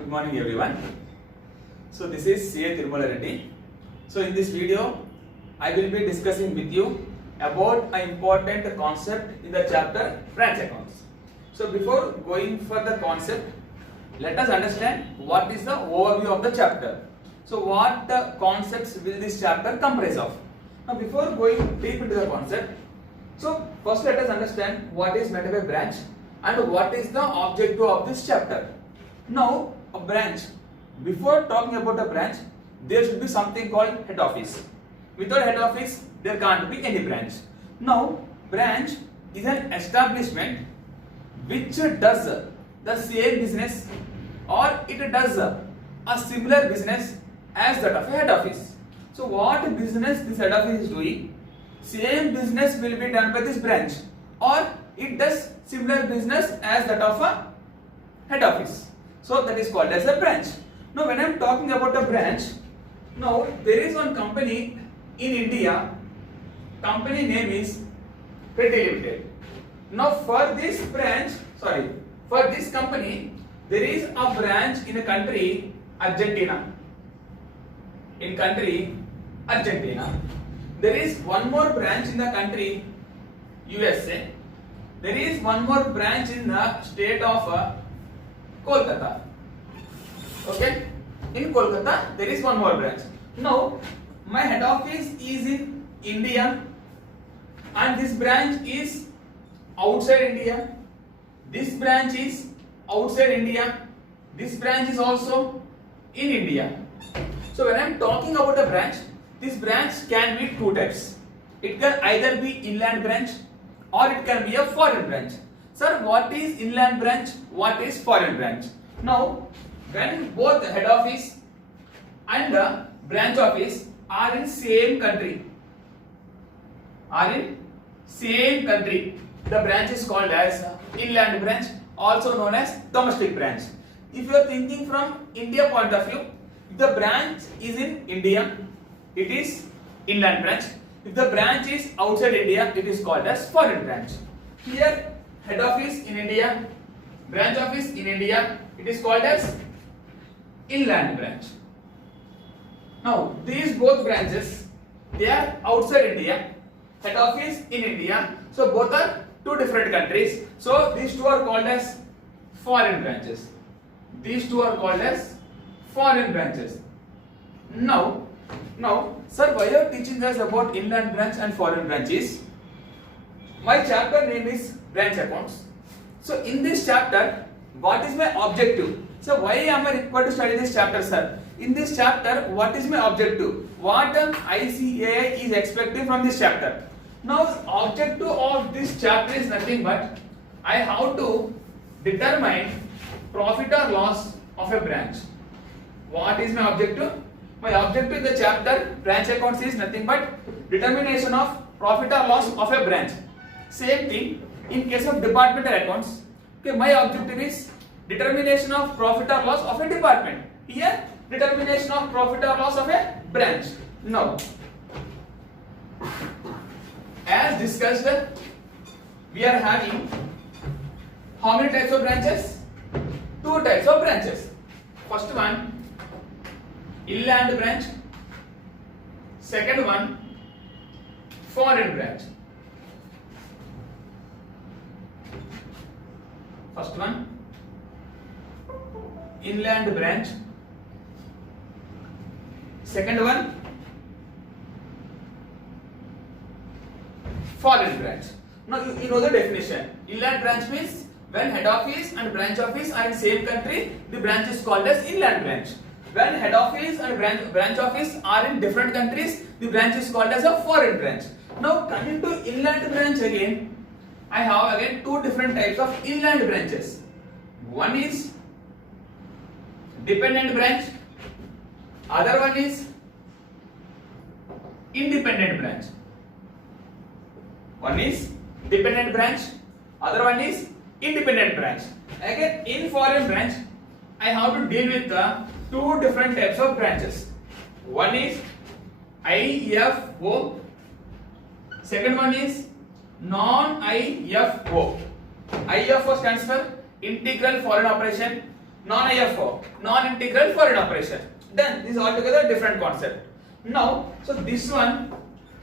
Good morning everyone. So this is CA Tirumala Reddy. So in this video I will be discussing with you about an important concept in the chapter branch accounts. So before going for the concept, let us understand what is the overview of the chapter. So what the concepts will this chapter comprise of? Now before going deep into the concept, so first let us understand what is meant by branch and what is the objective of this chapter. Now a branch, before talking about a branch, there should be something called head office. Without head office, there can't be any branch. Now branch is an establishment which does the same business or it does a similar business as that of a head office. So what business this head office is doing, same business will be done by this branch, or it does similar business as that of a head office. So that is called as a branch. Now when I am talking about a branch, now there is one company in India, company name is Reddy Limited. Now for this company, there is a branch in a country Argentina. In country Argentina, there is one more branch in the country USA. There is one more branch in the state of Kolkata. Okay, in Kolkata there is one more branch. Now my head office is in India and this branch is outside India. This branch is outside India. This branch is also in India. So when I am talking about a branch, this branch can be two types. It can either be inland branch or it can be a foreign branch. Sir, what is inland branch? What is foreign branch? Now, when both the head office and the branch office are in same country, the branch is called as inland branch, also known as domestic branch. If you are thinking from India point of view, if the branch is in India, it is inland branch. If the branch is outside India, it is called as foreign branch. Here, head office in India, branch office in India, it is called as inland branch. Now, these both branches, they are outside India, head office in India, so both are two different countries. So, these two are called as foreign branches. These two are called as foreign branches. Now, sir, why you are teaching us about inland branch and foreign branches? My chapter name is branch accounts. So in this chapter, what is my objective? So why am I required to study this chapter, sir? In this chapter, what is my objective? What ICAI is expecting from this chapter? Now, objective of this chapter is nothing but I have to determine profit or loss of a branch. What is my objective? My objective in the chapter branch accounts is nothing but determination of profit or loss of a branch. Same thing in case of departmental accounts. Okay, my objective is determination of profit or loss of a department. Here, determination of profit or loss of a branch. Now, as discussed, we are having how many types of branches? Two types of branches. First one, inland branch. Second one, foreign branch. First one, inland branch. Second one, foreign branch. Now you know the definition. Inland branch means when head office and branch office are in same country, the branch is called as inland branch. When head office and branch office are in different countries, the branch is called as a foreign branch. Now coming to inland branch again, I have again two different types of inland branches. One is dependent branch, other one is independent branch. One is dependent branch, other one is independent branch. Again, in foreign branch, I have to deal with the two different types of branches. One is IFO, second one is non-IFO. IFO stands for Integral Foreign Operation. non-IFO, non-integral foreign operation. Then this is altogether different concept. Now, so this one,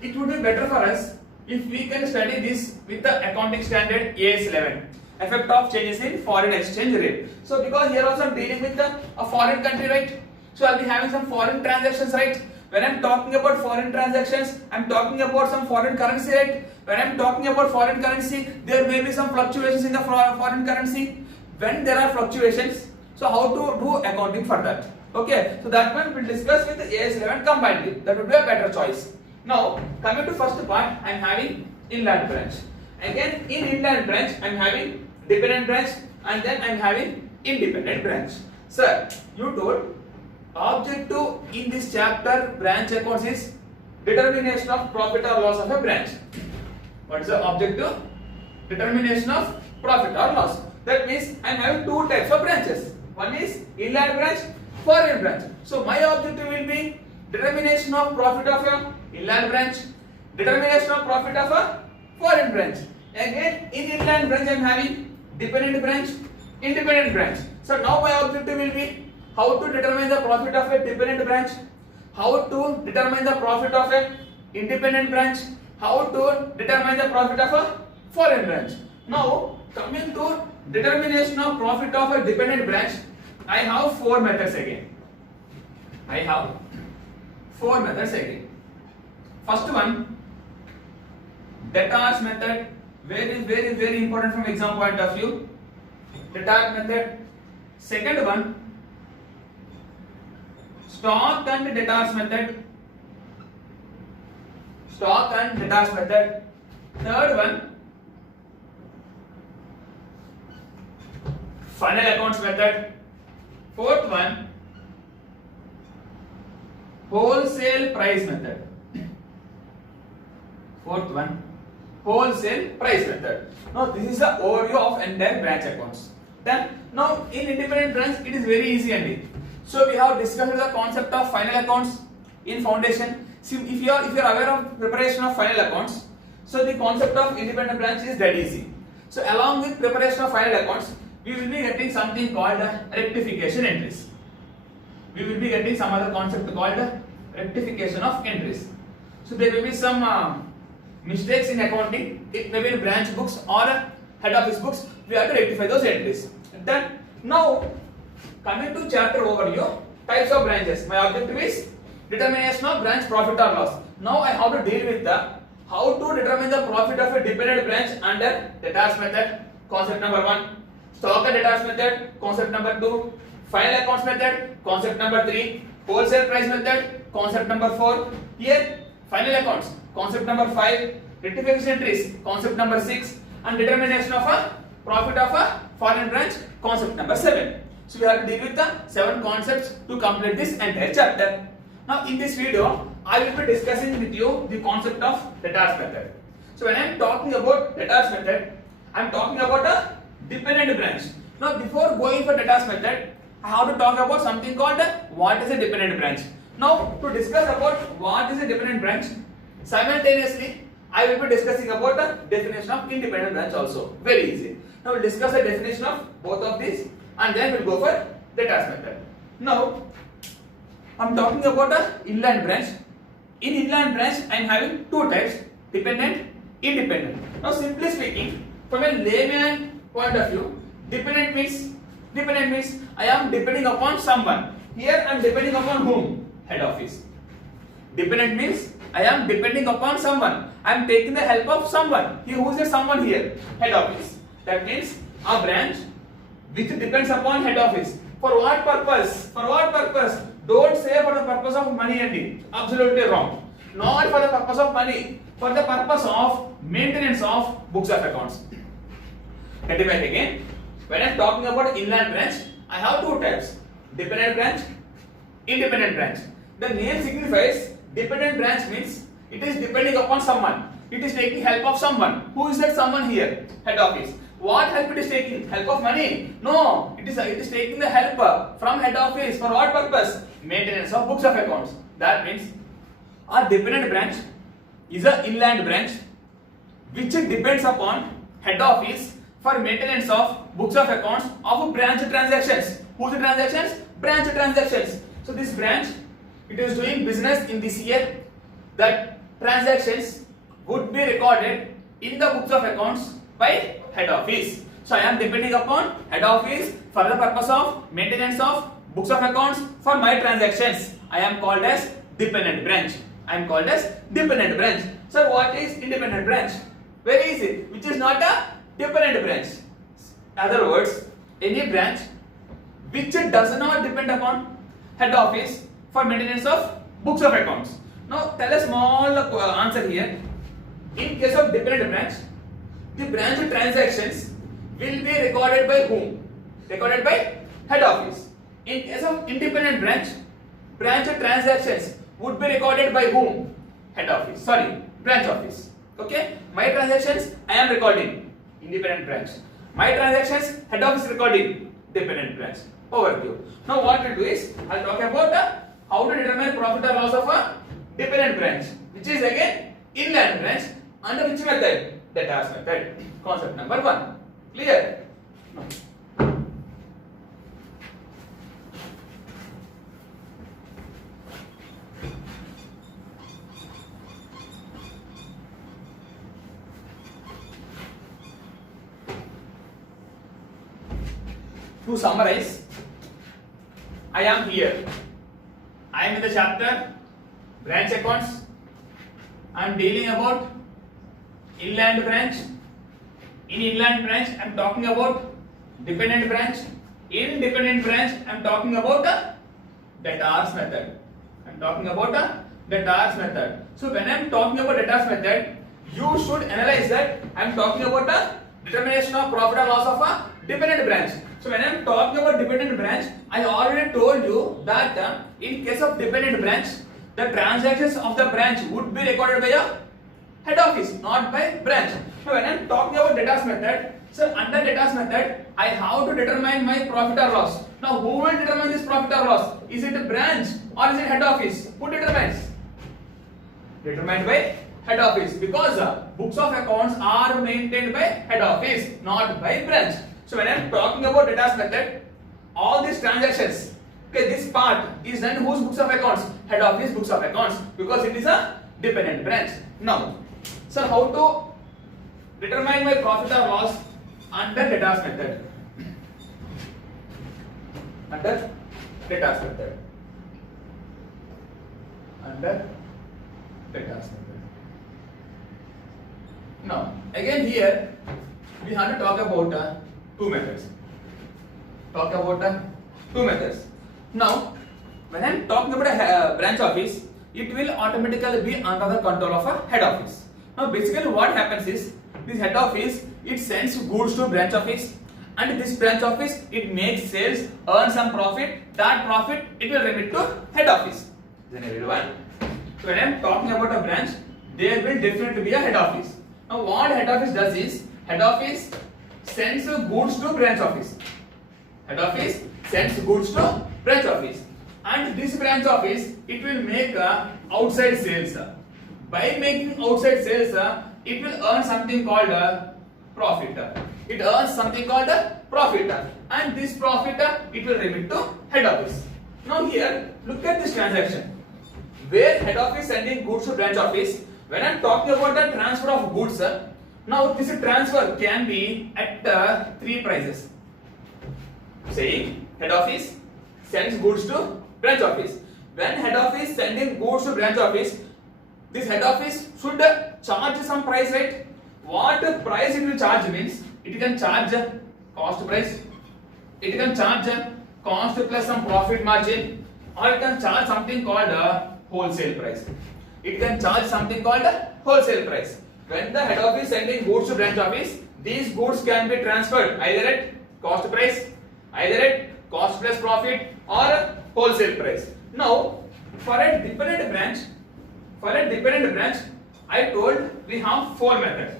it would be better for us if we can study this with the accounting standard AS 11, effect of changes in foreign exchange rate. So because here also I am dealing with a foreign country, right? So I'll be having some foreign transactions, right? When I'm talking about foreign transactions, I'm talking about some foreign currency, right? When I'm talking about foreign currency, there may be some fluctuations in the foreign currency. When there are fluctuations, so how to do accounting for that? Okay, so that one we'll discuss with the AS 11 combinedly. That would be a better choice. Now, coming to first part, I'm having inland branch. Again, in inland branch, I'm having dependent branch, and then I'm having independent branch. Sir, you told objective in this chapter branch accounts is determination of profit or loss of a branch. What is the objective? Determination of profit or loss. That means I am having two types of branches. One is inland branch, foreign branch. So my objective will be determination of profit of a inland branch, determination of profit of a foreign branch. Again, in inland branch I am having dependent branch, independent branch. So now my objective will be how to determine the profit of a dependent branch, how to determine the profit of a independent branch, how to determine the profit of a foreign branch. Now, coming to determination of profit of a dependent branch, I have four methods again. First one, debtors method, very important from exam point of view. Debtors method. Second one, stock and debtors method. Third one, final accounts method. Fourth one, wholesale price method. Now this is the overview of entire branch accounts. Then now in independent branch it is very easy indeed. So we have discussed the concept of final accounts in foundation. See, if you are aware of preparation of final accounts, so the concept of independent branch is that easy. So along with preparation of final accounts, we will be getting something called rectification entries. We will be getting some other concept called rectification of entries. So there will be some mistakes in accounting. It may be in branch books or head office books. We have to rectify those entries. Then now coming to chapter overview, types of branches. My objective is determination of branch profit or loss. Now I have to deal with the how to determine the profit of a dependent branch under debtors method, concept number 1. Stock and debtors method, concept number 2. Final accounts method, concept number 3. Wholesale price method, concept number 4. Here final accounts, concept number 5. Rectification entries, concept number 6. And determination of a profit of a foreign branch, concept number 7. So we have to deal with the 7 concepts to complete this entire chapter. Now in this video, I will be discussing with you the concept of debtors method. So when I am talking about debtors method, I am talking about a dependent branch. Now before going for debtors method, I have to talk about something called what is a dependent branch. Now to discuss about what is a dependent branch, simultaneously I will be discussing about the definition of independent branch also. Very easy. Now we'll discuss the definition of both of these and then we'll go for debtors method. Now I'm talking about a inland branch. In inland branch I am having two types, dependent, independent. Now simply speaking, from a layman point of view, dependent means I am depending upon someone. Here I am depending upon whom? Head office. Dependent means I am depending upon someone. I am taking the help of someone. Who is the someone here? Head office. That means a branch which depends upon head office. For what purpose? Don't say for the purpose of money only. Absolutely wrong. Not for the purpose of money. For the purpose of maintenance of books of accounts. Let me back again. When I am talking about inland branch, I have two types. Dependent branch, independent branch. The name signifies dependent branch means it is depending upon someone. It is taking help of someone. Who is that someone here? Head office. What help it is taking? Help of money? No. It is taking the help from head office. For what purpose? Maintenance of books of accounts. That means a dependent branch is an inland branch which depends upon head office for maintenance of books of accounts of branch transactions. Whose transactions? Branch transactions. So this branch, it is doing business in this year. That transactions would be recorded in the books of accounts by head office. So I am depending upon head office for the purpose of maintenance of books of accounts for my transactions. I am called as dependent branch. I am called as dependent branch. So what is independent branch? Very easy. Which is not a dependent branch. In other words, any branch which does not depend upon head office for maintenance of books of accounts. Now tell a small answer here. In case of dependent branch, the branch transactions will be recorded by whom? Recorded by head office. In case of independent branch, branch transactions would be recorded by whom? Head office. Sorry, branch office. Okay? My transactions I am recording. Independent branch. My transactions head office recording. Dependent branch. Overview. Now what we'll do is, I'll talk about how to determine profit or loss of a dependent branch, which is again inland branch. Under which method? Debtors method. Concept number 1. Clear? No. To summarize, I am here. I am in the chapter branch accounts. I am dealing about inland branch. In inland branch, I am talking about dependent branch. In dependent branch, I am talking about the debtors method. I am talking about the debtors method. So when I am talking about debtors method, you should analyze that I am talking about the determination of profit or loss of a dependent branch. So when I am talking about dependent branch, I already told you that in case of dependent branch, the transactions of the branch would be recorded by a head office, not by branch. So when I am talking about debtors method, so under debtors method, I have to determine my profit or loss. Now who will determine this profit or loss? Is it a branch or is it head office? Who determines? Determined by head office, because books of accounts are maintained by head office, not by branch. So when I am talking about debtors method, all these transactions, okay, this part is done whose books of accounts? Head office books of accounts, because it is a dependent branch. Now, sir, how to determine my profit or loss under debtors method? Under debtors method. Under debtors method. Now, again here we have to talk about two methods. Talk about two methods. Now, when I am talking about a branch office, it will automatically be under the control of a head office. Now, basically what happens is, this head office, it sends goods to branch office, and this branch office, it makes sales, earns some profit. That profit, it will remit to head office. Then everyone. So when I am talking about a branch, there will definitely be a head office. Now what head office does is, head office sends goods to branch office. Head office sends goods to branch office, and this branch office, it will make outside sales. By making outside sales, it will earn something called profit. It earns something called profit, and this profit, it will remit to head office. Now here, look at this transaction where head office sending goods to branch office. When I am talking about the transfer of goods, now this transfer can be at three prices. Saying head office sends goods to branch office. When head office sending goods to branch office, this head office should charge some price, right? What price it will charge means, it can charge cost price, it can charge cost plus some profit margin, or it can charge something called wholesale price. It can charge something called wholesale price. When the head office sending goods to branch office, these goods can be transferred either at cost price, either at cost plus profit, or wholesale price. Now, for a dependent branch, I told we have four methods.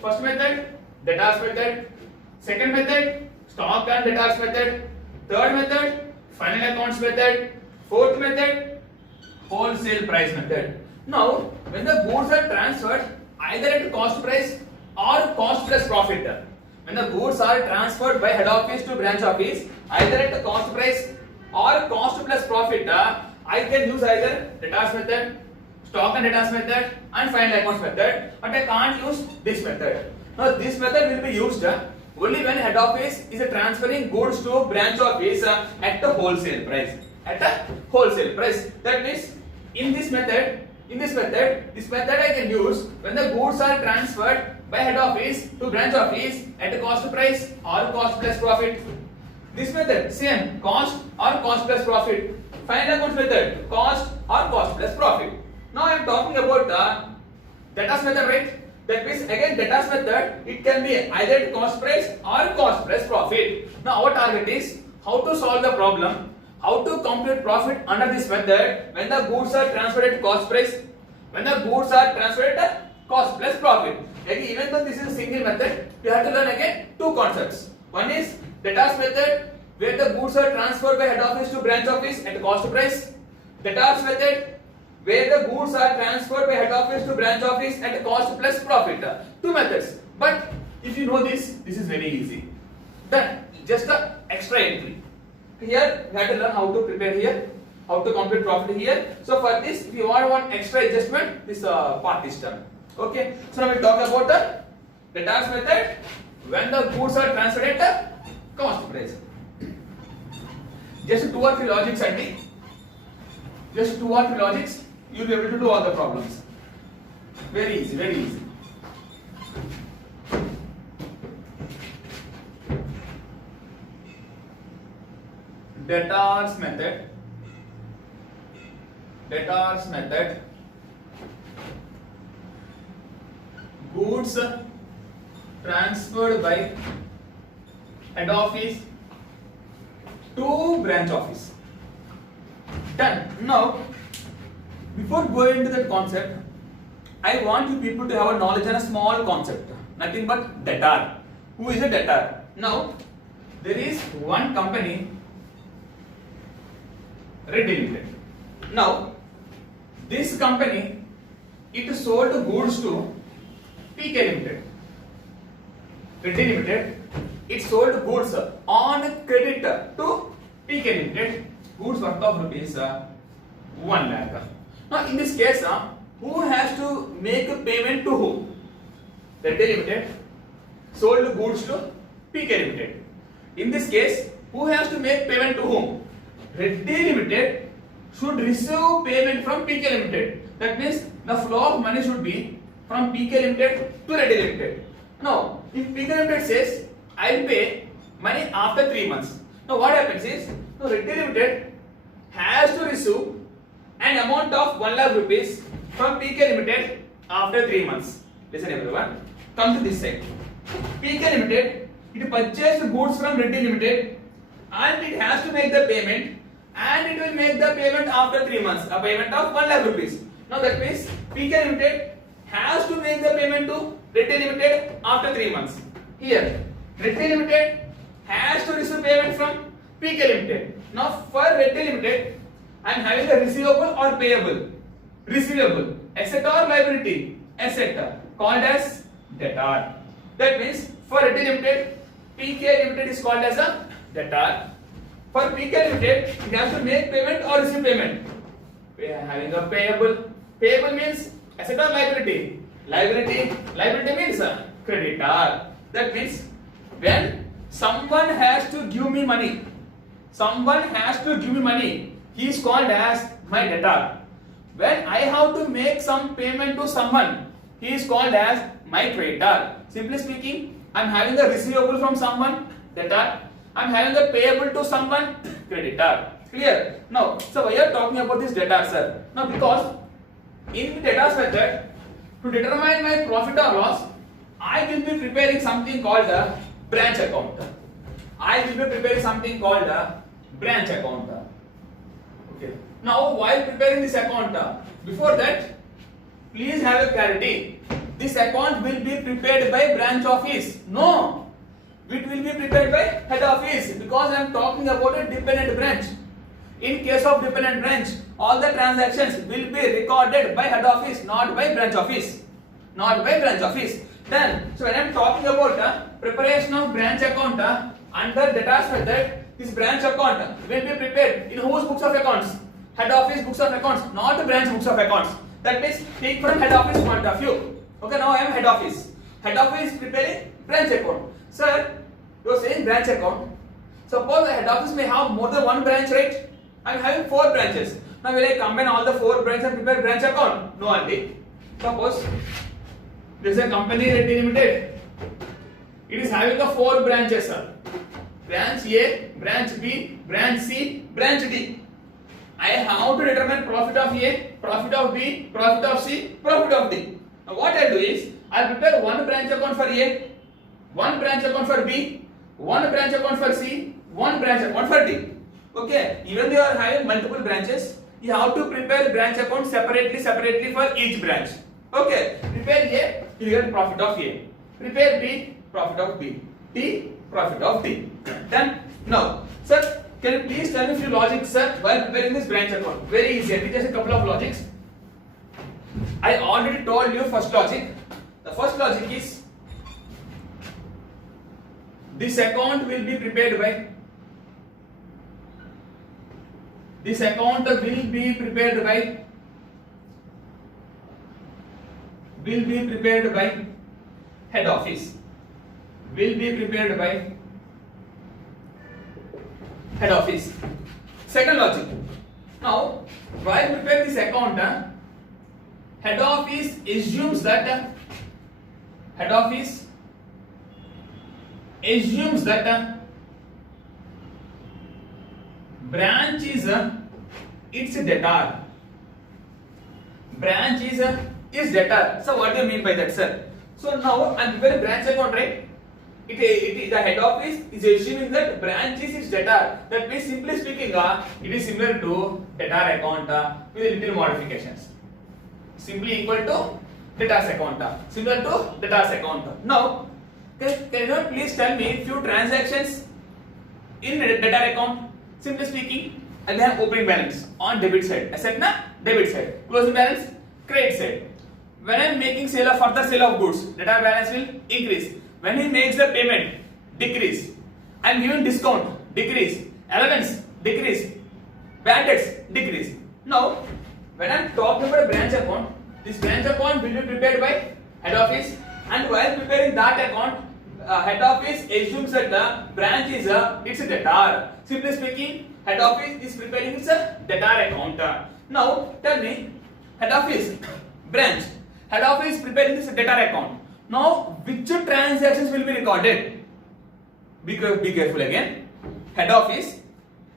First method, debtors method. Second method, stock and debtors method. Third method, final accounts method. Fourth method, wholesale price method. Now, when the goods are transferred either at cost price or cost plus profit, when the goods are transferred by head office to branch office, either at the cost price or cost plus profit, I can use either debtors method, stock and debtors method, and final accounts method, but I can't use this method. Now this method will be used only when head office is transferring goods to branch office at the wholesale price. At the wholesale price. That means in this method I can use when the goods are transferred by head office to branch office at the cost price or cost plus profit. This method same, cost or cost plus profit. Final accounts method, cost or cost plus profit. Now I am talking about the debtors method, right? That means again debtors method, it can be either at cost price or cost plus profit. Now our target is how to solve the problem, how to compute profit under this method when the goods are transferred at cost price, when the goods are transferred at cost plus profit. Again, even though this is a single method, we have to learn again two concepts. One is debtors method where the goods are transferred by head office to branch office at cost price. Debtors method where the goods are transferred by head office to branch office at cost plus profit. Two methods. But if you know this is very easy. Then just the extra entry. Here we have to learn how to prepare here, how to compute profit here. So for this, if you want one extra adjustment, this part is done. Okay. So now we talk about the debtors method when the goods are transferred at the cost price. Just 2 or 3 logics only. Just 2 or 3 logics, you will be able to do all the problems. Very easy, very easy. Debtors method. Debtors method. Goods transferred by head office to branch office. Done. Now, before going into that concept, I want you people to have a knowledge on a small concept. Nothing but debtor. Who is a debtor? Now, there is one company, Reddy Limited. Now, this company, it sold goods to PK Limited. Reddy Limited, it sold goods on credit to PK Limited. Goods worth of rupees 1 lakh. Now in this case, who has to make a payment to whom? Reddy Limited sold goods to PK Limited. In this case, who has to make payment to whom? Reddy Limited should receive payment from PK Limited. That means the flow of money should be from PK Limited to Reddy Limited. Now, if PK Limited says, I will pay money after 3 months. Now what happens is, Reddy Limited has to receive an amount of 1 lakh rupees from PK Limited after 3 months. Listen everyone, come to this side. PK Limited, it purchased goods from Reddy Limited and it has to make the payment, and it will make the payment after 3 months, a payment of 1 lakh rupees. Now that means PK Limited has to make the payment to Reddy Limited after 3 months. Here, Reddy Limited has to receive payment from PK Limited. Now for Reddy Limited, I am having a receivable or payable. Receivable, asset or liability? Asset, called as debtor. That means for Reddy Limited, PK Limited is called as a debtor. For PK Limited, it has to make payment or receive payment. We are having a payable. Payable means asset or liability? Liability means creditor. That means when someone has to give me money, he is called as my debtor. When I have to make some payment to someone, he is called as my creditor. Simply speaking, I am having a receivable from someone, debtor. I am having a payable to someone, creditor. Clear? Now, so why are you talking about this debtor, sir? Now, because in the debtors method, to determine my profit or loss, I will be preparing something called a branch account. Okay. Now, while preparing this account, before that, please have a clarity. This account will be prepared by branch office. No, it will be prepared by head office, because I am talking about a dependent branch. In case of dependent branch, all the transactions will be recorded by head office, not by branch office. Then, so when I am talking about preparation of branch account under debtors method, this branch account will be prepared in whose books of accounts? Head office books of accounts, not branch books of accounts. That means take from head office point of view. Okay, now I am head office. Head office is preparing branch account. Sir, you are saying branch account. Suppose the head office may have more than one branch, right? I am having 4 branches. Now will I combine all the 4 branches and prepare branch account? No, only. Suppose this is a company Reddy Limited. It is having the 4 branches, sir. Branch A, branch B, branch C, branch D. I have to determine profit of A, profit of B, profit of C, profit of D. Now what I do is, I prepare one branch account for A, one branch account for B, one branch account for C, one branch account for D. Okay, even though you are having multiple branches, you have to prepare branch account separately for each branch. Okay, prepare A, you get profit of A. Prepare B, profit of B. D, profit of D. Then, now, sir, can you please tell me a few logics, sir, while preparing this branch account? Very easy, I just a couple of logics. I already told you first logic. The first logic is, this account will be prepared by, this account will be prepared by, head office. Will be prepared by head office. Second logic. Now, while preparing this account, head office assumes that branch is its debtor. Branch is debtor. So what do you mean by that, sir? So now I am preparing branch account, right? The head office is assuming that branch is its debtor. That means, simply speaking, it is similar to debtor account with little modifications. Simply equal to debtors account. Similar to debtors account. Now, can you please tell me few transactions in debtor account? Simply speaking, I have opening balance on debit side. Asset na debit side. Closing balance credit side. When I am making further sale of goods, debtor balance will increase. When he makes the payment, decrease. I am giving discount, decrease. Allowance, decrease. Bad debts, decrease. Now, when I am talking about a branch account, this branch account will be prepared by head office, and while preparing that account, head office assumes that the branch is its debtor. Simply speaking, head office is preparing its debtor account. Now, tell me, head office, branch, head office is preparing this debtor account. Now, which transactions will be recorded? Be careful again. Head office,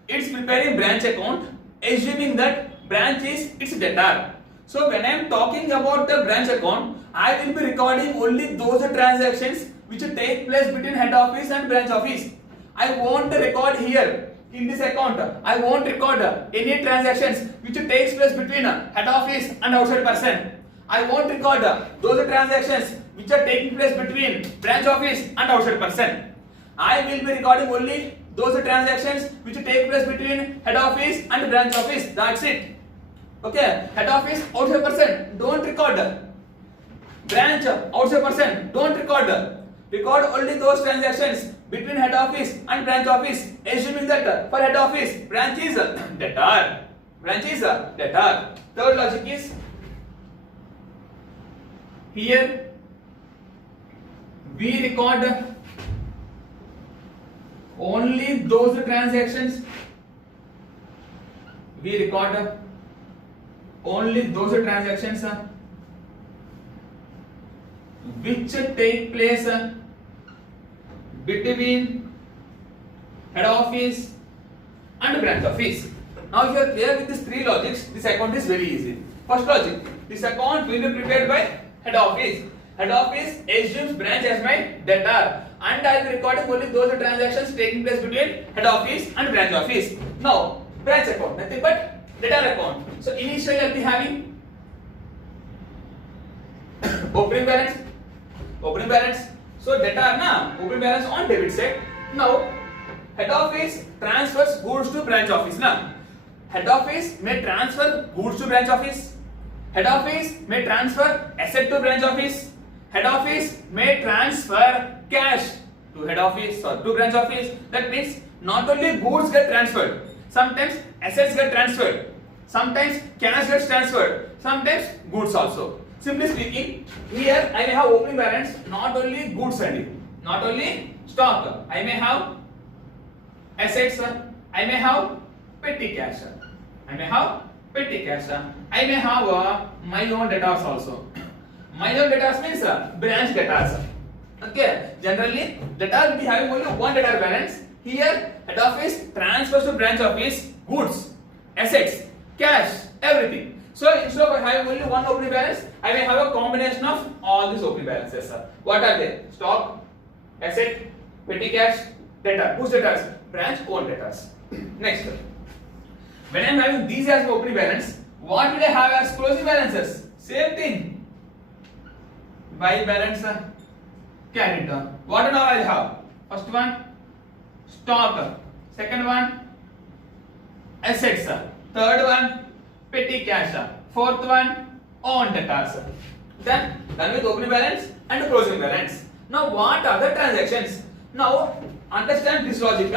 it's preparing branch account, assuming that branch is its debtor. So, when I am talking about the branch account, I will be recording only those transactions which take place between head office and branch office. I won't record here in this account. I won't record any transactions which takes place between head office and outside person. I won't record those transactions which are taking place between branch office and outside person. I will be recording only those transactions which take place between head office and branch office. That's it. Okay, head office, outside person, don't record. Branch, outside person, don't record. Record only those transactions between head office and branch office, assuming that for head office, branch is debtor. Branch is debtor. Third logic is, here we record only those transactions. We record only those transactions which take place between head office and branch office. Now, if you are clear with these 3 logics, this account is very easy. First logic, this account will be prepared by head office. Head office assumes branch as my debtor, and I will be recording only those transactions taking place between head office and branch office. Now, branch account, nothing but debtor account. So, initially I will be having opening balance. So, debtor na opening balance on debit side. Now, head office transfers goods to branch office na. Head office may transfer goods to branch office. Head office may transfer asset to branch office. Head office may transfer cash to head office or to branch office. That means not only goods get transferred, sometimes assets get transferred, sometimes cash gets transferred, sometimes goods also. Simply speaking, here I may have opening balance not only goods only, not only stock. I may have assets, I may have petty cash, I may have petty cash, I may have my own debtors also. My own debtors means branch debtors. Okay, generally debtor will be having only one debtor balance. Here head office transfers to branch office goods, assets, cash, everything. So instead of having only one opening balance, I may have a combination of all these opening balances. What are they? Stock, asset, petty cash, debtor. Whose debtors? Branch own debtors. Next, when I am having these as opening balance, what will I have as closing balances? Same thing. Buy balance, carry down. What now I have? First one, stock. Second one, assets. Third one, petty cash. Fourth one, own debtors. Then done with opening balance and closing balance. Now what are the transactions? Now understand this logic.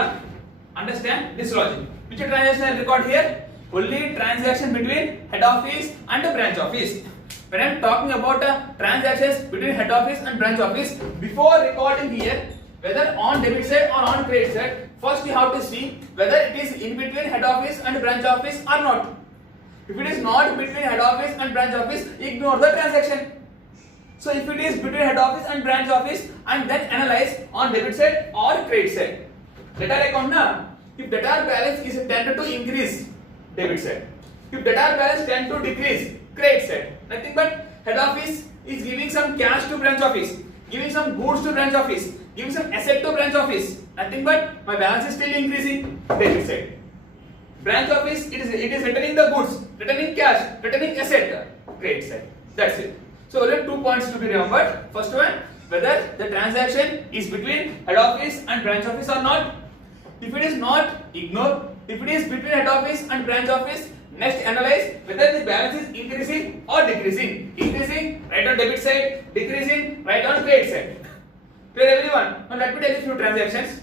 Understand this logic. Which transaction I record here? Only transaction between head office and branch office. When I am talking about transactions between head office and branch office, before recording here, whether on debit side or on credit side, first we have to see whether it is in between head office and branch office or not. If it is not between head office and branch office, ignore the transaction. So if it is between head office and branch office, and then analyze on debit side or credit side. Debtor account na, if debtor balance is tended to increase, debit side. If debtor balance tend to decrease, credit side. Nothing but head office is giving some cash to branch office, giving some goods to branch office, giving some asset to branch office. Nothing but my balance is still increasing, debit side. Branch office, it is returning the goods, returning cash, returning asset, credit side. That's it. So only 2 points to be remembered. First one, whether the transaction is between head office and branch office or not. If it is not, ignore. If it is between head office and branch office, next analyze whether the balance is increasing or decreasing. Increasing, write on debit side. Decreasing, write on credit side. Clear everyone? Now let me tell you few transactions.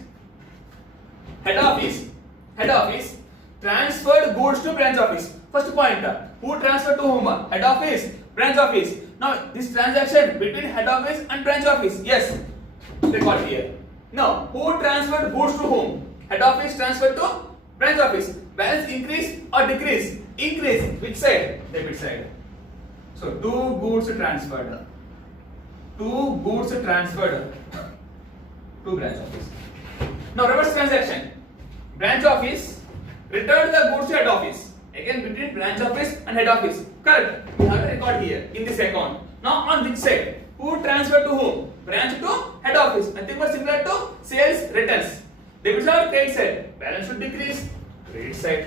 Head office transferred goods to branch office. First point, who transferred to whom? Head office, branch office. Now this transaction between head office and branch office, yes, record here. Now who transferred goods to whom? Head office transferred to branch office. Balance increase or decrease? Increase. Which side? Debit side. So two goods transferred. Two goods transferred to branch office. Now reverse transaction. Branch office returned the goods to head office. Again between branch office and head office. Correct. We have to record here in this account. Now on which side? Who transferred to whom? Branch to head office. Nothing but similar to sales returns. Debit side or credit side? Balance should decrease. Credit side.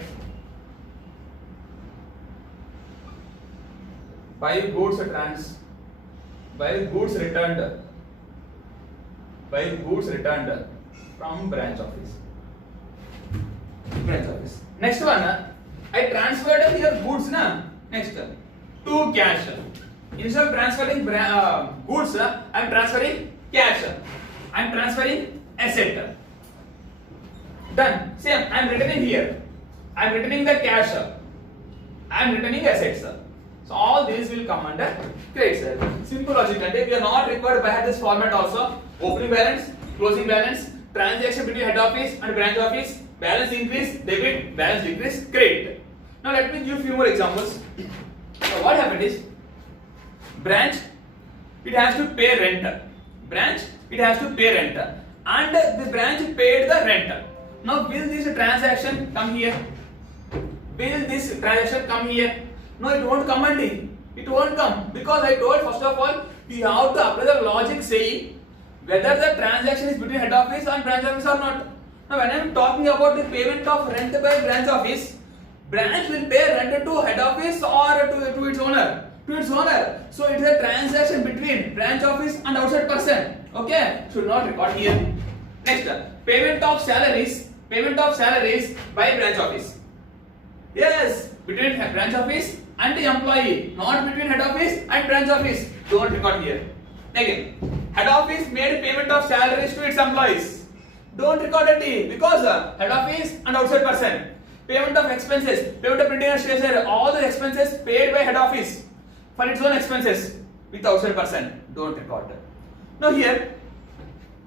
Buy goods returned. From branch office. Next one, I transferred your goods na. Next, to cash. Instead of transferring goods, I am transferring cash. I am transferring asset. Done. Same. I am returning here. I am returning the cash. I am returning assets. So all these will come under credit side. Simple logic. And we are not required by this format also. Opening balance, closing balance, transaction between head office and branch office, balance increase, debit, balance decrease, credit. Now let me give few more examples. So what happened is, branch, it has to pay rent. Branch, it has to pay rent. And the branch paid the rent. Now will this transaction come here? Will this transaction come here? No, it won't come, Andy. It won't come, because I told first of all we have to apply the logic saying whether the transaction is between head office and branch office or not. Now when I am talking about the payment of rent by branch office, branch will pay rent to head office or to its owner. To its owner. So it is a transaction between branch office and outside person. Okay, should not record here. Next, payment of salaries by branch office. Yes, between branch office and the employee, not between head office and branch office. Don't record here. Again, head office made payment of salaries to its employees. Don't record a T because head office and outside person. Payment of expenses, payment of printing and stationery, all the expenses paid by head office for its own expenses with outside person. Don't record that. Now here,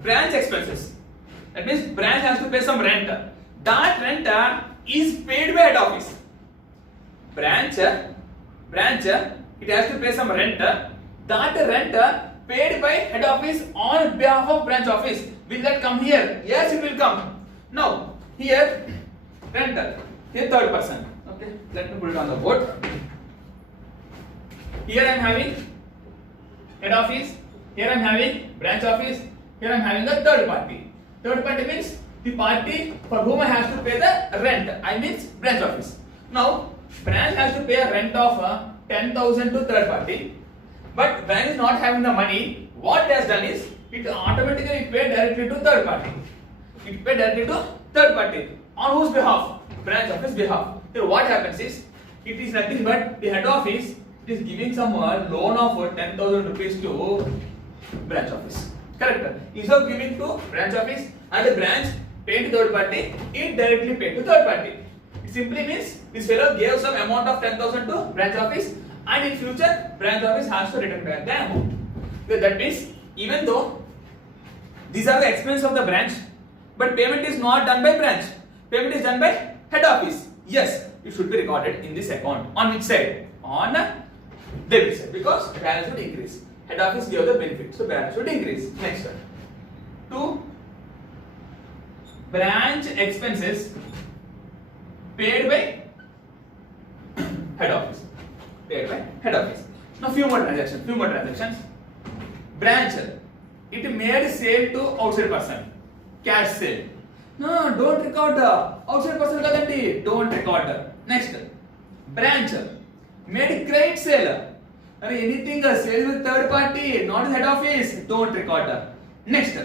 branch expenses. That means branch has to pay some rent. That rent is paid by head office. Branch, it has to pay some rent. That rent paid by head office on behalf of branch office. Will that come here? Yes, it will come. Now, here, rent. Here, third person. Okay, let me put it on the board. Here I am having head office. Here I am having branch office. Here I am having a third party. Third party means the party for whom I have to pay the rent. I means branch office. Now, branch has to pay a rent of 10,000 to third party. But branch is not having the money. What it has done is it automatically paid directly to third party. It paid directly to third party. On whose behalf? Branch office behalf. So what happens is it is nothing but the head office is giving some loan of 10,000 rupees to branch office. Correct? Instead of giving to branch office and the branch paid to third party, it directly paid to third party. It simply means this fellow gave some amount of 10,000 to branch office and in future branch office has to return back the amount. So that means even though these are the expenses of the branch, but payment is not done by branch. Payment is done by head office. Yes, it should be recorded in this account. On which side? On debit side, because balance should increase. Head office gave the benefit, so balance should increase. Next one. 2. Branch expenses paid by head office. Paid by head office. Now few more transactions. Branch, it made sale to outside person. Cash sale. No, don't record outside person kadandi. Don't record. Next, branch made credit sale. Anything sale with third party, not head office. Don't record. Next,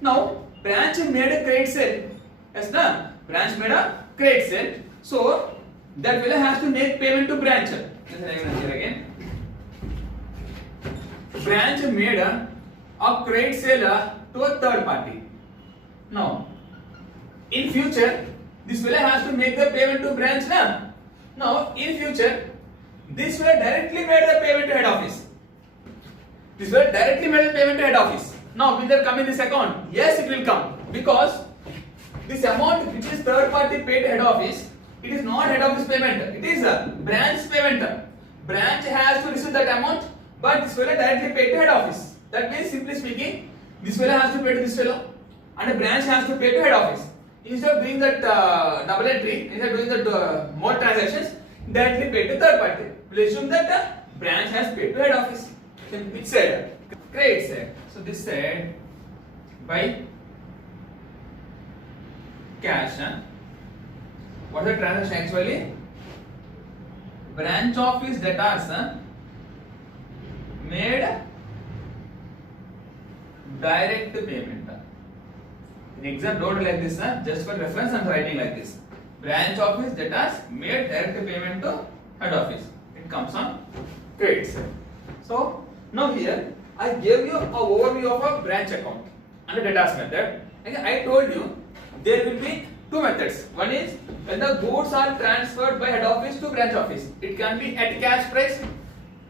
now branch made a credit sale. Yes, na? Branch made a credit sale. So that fellow has to make payment to branch. Again, branch made a credit sale to a third party. Now, in future, this fellow has to make the payment to branch now. Now, in future, this fellow directly made the payment to head office. This fellow directly made the payment to head office. Now, will that come in this account? Yes, it will come because this amount which is third party paid to head office, it is not head office payment. It is a branch payment. Branch has to receive that amount, but this fellow directly paid to head office. That means, simply speaking, this fellow has to pay to this fellow, and a branch has to pay to head office. Instead of doing that double entry, instead of doing that more transactions, directly paid to third party. We'll assume that branch has paid to head office. Then which side? Credit side. So this side by cash. What is the transaction actually? Branch office debtors made direct payment. In exam, don't like this, just for reference, I'm writing like this. Branch office debtors made direct payment to head office. It comes on credit side. So now here I gave you an overview of a branch account and a debtors method. And I told you there will be two methods. One is when the goods are transferred by head office to branch office. It can be at cash price.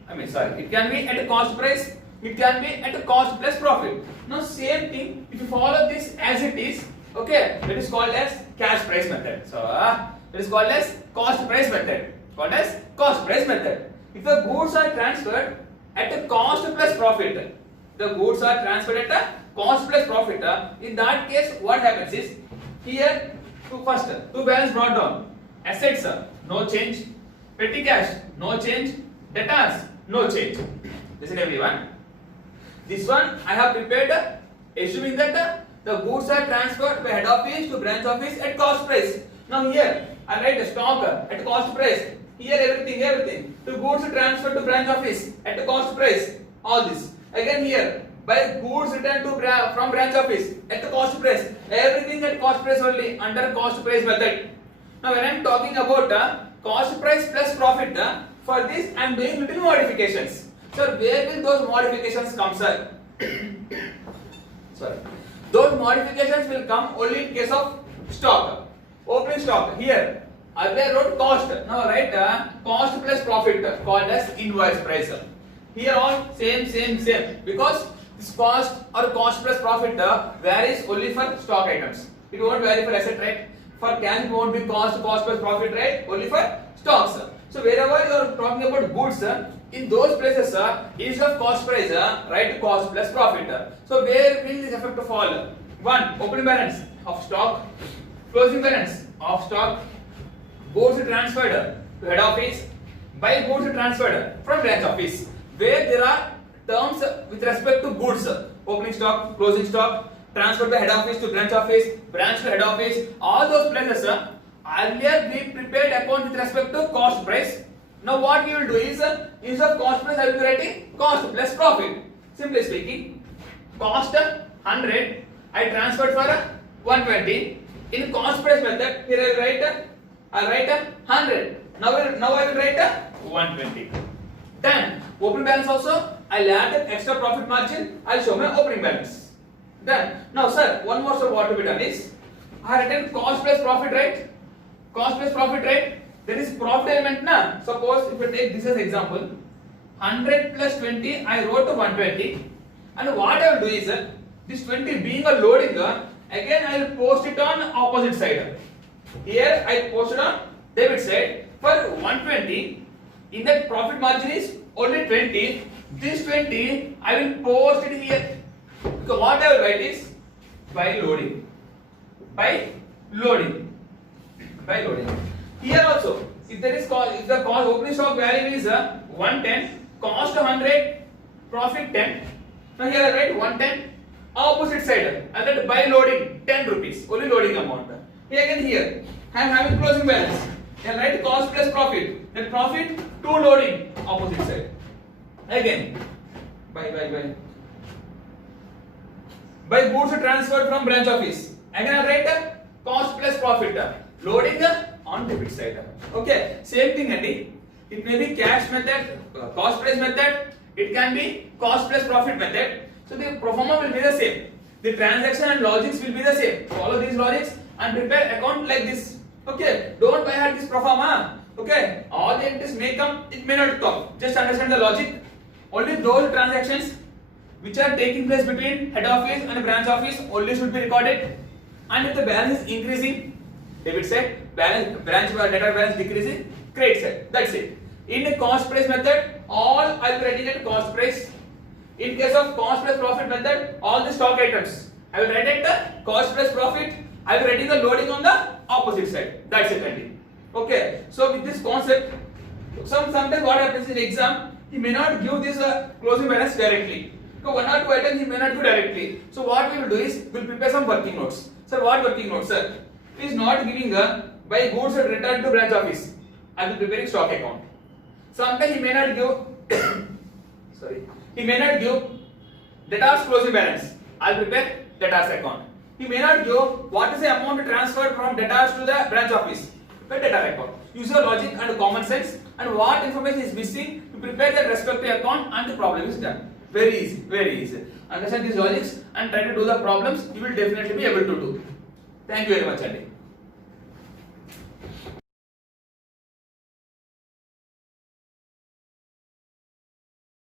It can be at a cost price. It can be at a cost plus profit. Now same thing, if you follow this as it is, okay, that is called as cash price method. So that is called as cost price method. Called as cost price method. If the goods are transferred at a cost plus profit, the goods are transferred at a cost plus profit. In that case, what happens is here two balance brought down. Assets, no change. Petty cash, no change. Debtors, no change. Listen everyone. This one I have prepared assuming that the goods are transferred by head office to branch office at cost price. Now here I write a stock at cost price. Here everything. The goods transferred to branch office at the cost price. All this. Again here by goods returned to from branch office at the cost price. Everything at cost price only under cost price method. Now when I am talking about cost price plus profit, for this I am doing little modifications. Sir, where will those modifications come, sir? Sorry. Those modifications will come only in case of stock. Opening stock. Here, earlier wrote cost. Now write cost plus profit called as invoice price. Here all same. Because this cost or cost plus profit varies only for stock items. It won't vary for asset, right? For cash it won't be cost plus profit, right? Only for stocks. So wherever you are talking about goods, in those places, instead of cost price, write cost plus profit. So where will this effect fall? 1. Opening balance of stock, closing balance of stock, goods transferred to head office, by goods transferred from branch office. Where there are terms with respect to goods, opening stock, closing stock, transfer by head office to branch to head office, all those places, earlier we prepared account with respect to cost price. Now what we will do is, instead of cost price I will be writing cost plus profit. Simply speaking, cost 100, I transferred for 120. In cost price method, here I write 100. Now I will write 120. Then opening balance also, I'll add extra profit margin, I'll show my opening balance. Done. Now sir, one more step what to be done is, I have written cost plus profit, right? Cost plus profit, right? There is profit element na. Suppose if you take this as example, 100 plus 20, I wrote to 120. And what I will do is, this 20 being a loading, again I will post it on opposite side. Here I posted on debit side for 120. In that profit margin is only 20. This 20 I will post it here. So what I will write is by loading. Here also, if the cost opening stock value is 110, cost 100, profit 10. Now here I write 110. Opposite side, I write by loading 10 rupees. Only loading amount. Here I am having closing balance. I write cost plus profit. Then profit 2 loading opposite side. Again by goods transferred from branch office. Again I write cost plus profit. Loading on debit side. Okay, same thing, Andy. It may be cash method, cost price method. It can be cost plus profit method. So the pro forma will be the same. The transaction and logics will be the same. Follow these logics and prepare account like this. Okay, don't buy at this pro forma. Okay, all the entries may come, it may not come. Just understand the logic. Only those transactions which are taking place between head office and branch office only should be recorded. And if the balance is increasing, debit side, branch debtor balance decreasing, credit side. That's it. In the cost price method, all I will write at cost price. In case of cost plus profit method, all the stock items I will write at the cost plus profit. I will write the loading on the opposite side. That's it, Andy. Okay. So with this concept, sometimes what happens in exam, he may not give this closing balance directly. So 1 or 2 items he may not do directly. So what we will do is, we will prepare some working notes. Sir, what working notes, sir? He is not giving by goods and return to branch office. I will preparing stock account. Sometimes he may not give he may not give debtors closing balance. I will prepare debtors account. He may not give what is the amount transferred from debtors to the branch office. Prepare debtor account. Use your logic and common sense, and what information is missing to prepare that respective account, and the problem is done. Very easy. Understand these logics and try to do the problems. You will definitely be able to do. Thank you very much, Andy.